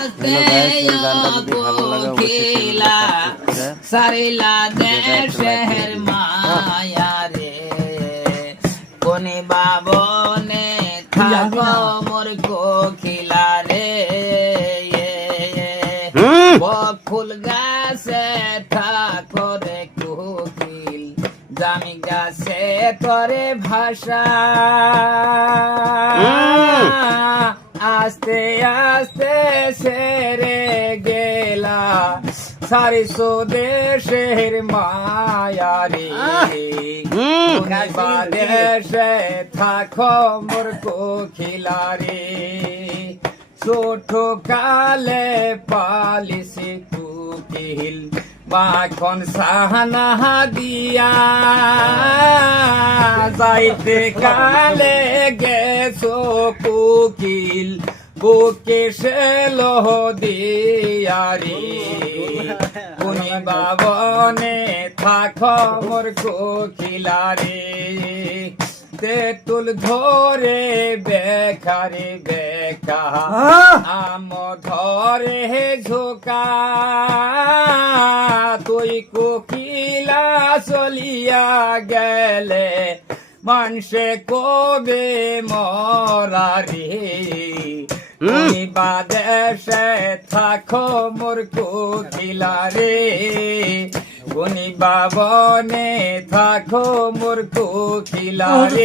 আস্তে কোকিলা সারিলা দেশের মায়া রে কোনি বাবনে থাকো মোর কোকিলা রে বকুল গাছে থাকো রে কোকিল জামি গাছে তোরে ভাষা আস্তে আস্তে সেরে গেলা সারি দেশের মায়া রে দেশে থাকো মোর কোকিলা রে ছোট কালে পালিসি কোকিল মাখন সাহানা দিয়া যাইতে কালে গেছো কোকিল বুকে সেলো দিয়ারি কোনি বাবনে থাকো মোর কোকিলা রে তেঁতুল ধরে বেকারে বেকা আম ধরে ঝোকা তুই কোকিলা চলিয়া গেলে মানুষে কবে মরারি তুমি বাদেশে থাকো মোর কোকিলা রে কোনি বাবনে থাকো মোর কোকিলা রে।